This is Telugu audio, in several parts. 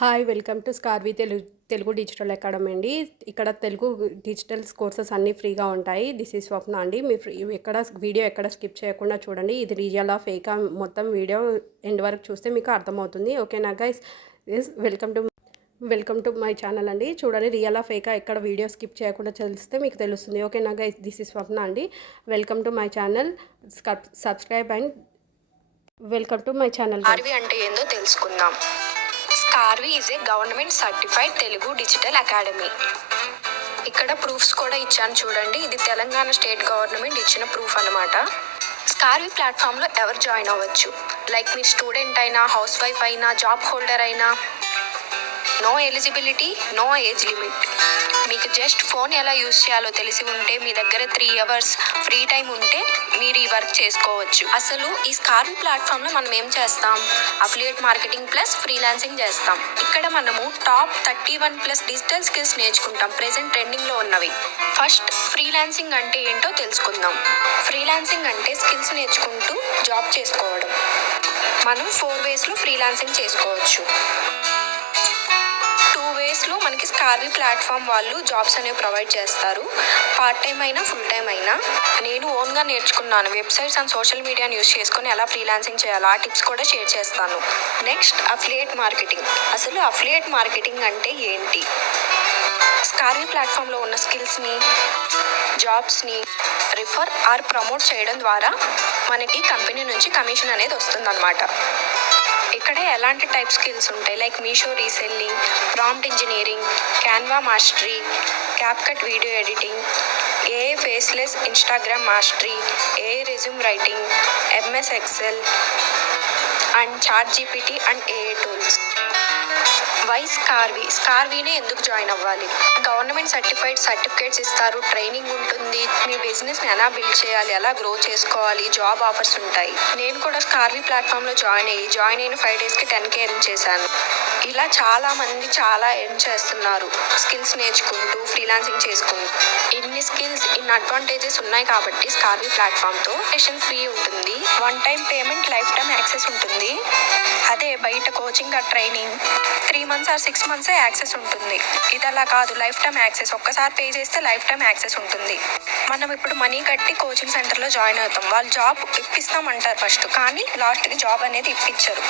Hi welcome to Scarvi Telugu digital academy అండి. ఇక్కడ తెలుగు డిజిటల్ కోర్సెస్ అన్నీ ఫ్రీగా ఉంటాయి. దిస్ ఈజ్ స్వప్న అండి. మీ వీడియో ఎక్కడ స్కిప్ చేయకుండా చూడండి. ఇది రియల్ ఆఫ్ ఫేక్ మొత్తం వీడియో ఎండ్ వరకు చూస్తే మీకు అర్థమవుతుంది. ఓకేనా guys? Welcome to my channel అండి. చూడండి, రియల్ ఆఫ్ ఫేక్ ఎక్కడ వీడియో స్కిప్ చేయకుండా తెలిస్తే మీకు తెలుస్తుంది. ఓకేనా గైస్? దిస్ ఈజ్ స్వప్న అండి. Welcome to my channel. Subscribe and welcome to my channel. Scarvi అంటే ఏందో తెలుసుకుందాం. Scarvi is a government certified Telugu digital academy. ఇక్కడ ప్రూఫ్స్ కూడా ఇచ్చాను చూడండి. ఇది తెలంగాణ స్టేట్ గవర్నమెంట్ ఇచ్చిన ప్రూఫ్ అనమాట. స్కార్వి ప్లాట్ఫామ్లో ఎవరు జాయిన్ అవ్వచ్చు. లైక్ మీరు స్టూడెంట్ అయినా, హౌస్ వైఫ్ అయినా, జాబ్ హోల్డర్ అయినా, no eligibility, no age limit. మీకు జస్ట్ ఫోన్ ఎలా యూజ్ చేయాలో తెలిసి ఉంటే, మీ దగ్గర 3 hours ఫ్రీ టైం ఉంటే మీరు ఈ వర్క్ చేసుకోవచ్చు. అసలు ఈ స్కార్వి ప్లాట్ఫామ్లో మనం ఏం చేస్తాం? అఫిలియేట్ మార్కెటింగ్ ప్లస్ ఫ్రీలాన్సింగ్ చేస్తాం. ఇక్కడ మనము టాప్ 31+ డిజిటల్ స్కిల్స్ నేర్చుకుంటాం, ప్రెసెంట్ ట్రెండింగ్లో ఉన్నవి. ఫస్ట్ ఫ్రీలాన్సింగ్ అంటే ఏంటో తెలుసుకుందాం. ఫ్రీలాన్సింగ్ అంటే స్కిల్స్ నేర్చుకుంటూ జాబ్ చేసుకోవడం. మనం 4 waysలో ఫ్రీలాన్సింగ్ చేసుకోవచ్చు. 2 waysలో మనకి స్కార్వి ప్లాట్ఫామ్ వాళ్ళు జాబ్స్ అనేవి ప్రొవైడ్ చేస్తారు. పార్ట్ టైం అయినా, ఫుల్ టైం అయినా. నేను ఓన్గా నేర్చుకున్నాను. వెబ్సైట్స్ అండ్ సోషల్ మీడియాని యూస్ చేసుకొని ఎలా ఫ్రీలాన్సింగ్ చేయాలో ఆ టిప్స్ కూడా షేర్ చేస్తాను. Next, affiliate marketing. అసలు అఫిలియేట్ మార్కెటింగ్ అంటే ఏంటి? స్కార్వి ప్లాట్ఫామ్లో ఉన్న స్కిల్స్ని, జాబ్స్ని రిఫర్ ఆర్ ప్రమోట్ చేయడం ద్వారా మనకి కంపెనీ నుంచి కమిషన్ అనేది వస్తుందన్నమాట. ఇక్కడ ఎలాంటి టైప్ స్కిల్స్ ఉంటాయి? Like Meesho reselling, prompt engineering, Canva mastery, CapCut video editing, AI faceless Instagram mastery, AI resume writing, MS Excel and ChatGPT and AI tools. Why Scarvi? స్కార్వీనే ఎందుకు జాయిన్ అవ్వాలి? గవర్నమెంట్ సర్టిఫికేట్స్ ఇస్తారు, ట్రైనింగ్ ఉంటుంది, మీ బిజినెస్ని ఎలా బిల్డ్ చేయాలి, ఎలా గ్రో చేసుకోవాలి, జాబ్ ఆఫర్స్ ఉంటాయి. నేను కూడా స్కార్వి ప్లాట్ఫామ్లో జాయిన్ అయిన 5 daysకి 10K ఎర్న్ చేశాను. ఇలా చాలామంది చాలా ఎర్న్ చేస్తున్నారు స్కిల్స్ నేర్చుకుంటూ, ఫ్రీలాన్సింగ్ చేసుకుంటూ. ఇన్ని స్కిల్స్, ఇన్ని అడ్వాంటేజెస్ ఉన్నాయి కాబట్టి స్కార్వి ప్లాట్ఫామ్తో సెషన్ ఫ్రీ ఉంటుంది, 1 time payment, life time access ఉంటుంది. అదే బయట కోచింగ్ ఆ training 3 months or 6 months access ఉంటుంది. ఇది అలా కాదు, లైఫ్ టైం యాక్సెస్. ఒక్కసారి పే చేస్తే లైఫ్ టైం యాక్సెస్ ఉంటుంది. మనం ఇప్పుడు మనీ కట్టి కోచింగ్ సెంటర్లో జాయిన్ అవుతాం. వాళ్ళు జాబ్ ఇప్పిస్తామంటారు ఫస్ట్, కానీ లాస్ట్కి జాబ్ అనేది ఇప్పించరు.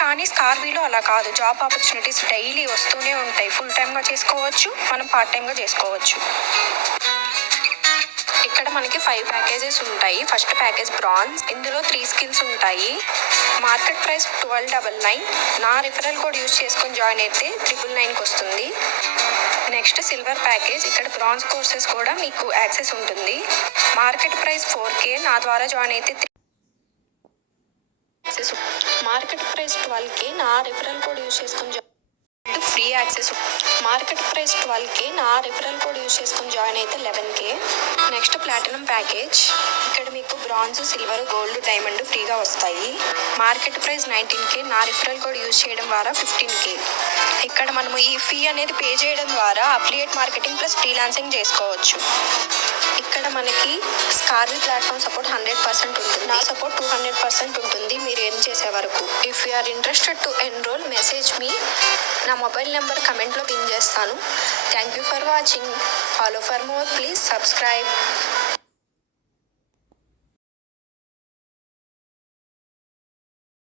కానీ స్కార్వీలో అలా కాదు, జాబ్ ఆపర్చునిటీస్ డైలీ వస్తూనే ఉంటాయి. ఫుల్ టైమ్గా చేసుకోవచ్చు, మనం పార్ట్ టైమ్గా చేసుకోవచ్చు. ఇక్కడ మనకి 5 packages ఉంటాయి. First package bronze. ఇందులో 3 skills ఉంటాయి. Market price 1299. నా రిఫరల్ కోడ్ యూజ్ చేసుకొని జాయిన్ అయితే 999కి వస్తుంది. Next silver package. ఇక్కడ బ్రాంజ్ కోర్సెస్ కూడా మీకు యాక్సెస్ ఉంటుంది. Market price 4K. నా ద్వారా జాయిన్ అయితే మార్కెట్ ప్రైస్ 12K. నా రిఫరల్ కోడ్ యూజ్ చేసుకొని free access. Market price 12K. నా రిఫరల్ కోడ్ యూజ్ చేసుకొని జాయిన్ అయితే 11K. Next platinum package. ఇక్కడ మీకు బ్రాంజ్, సిల్వర్, గోల్డ్, డైమండ్ ఫ్రీగా వస్తాయి. Market price 19K. నా రిఫరల్ కోడ్ యూజ్ చేయడం ద్వారా 15K. ఇక్కడ మనము ఈ ఫీ అనేది పే చేయడం ద్వారా అఫిలియేట్ మార్కెటింగ్ ప్లస్ ఫ్రీలాన్సింగ్ చేసుకోవచ్చు. ఇక్కడ మనకి స్కార్వి ప్లాట్ఫామ్ సపోర్ట్ 100% ఉంటుంది. నా సపోర్ట్ 200% ఉంటుంది మీరు ఏం చేసే వరకు. If you are interested to enrol, message me. నా మొబైల్ నెంబర్ కమెంట్లో పిన్ చేస్తాను. Thank you for watching. Follow for more. Please subscribe.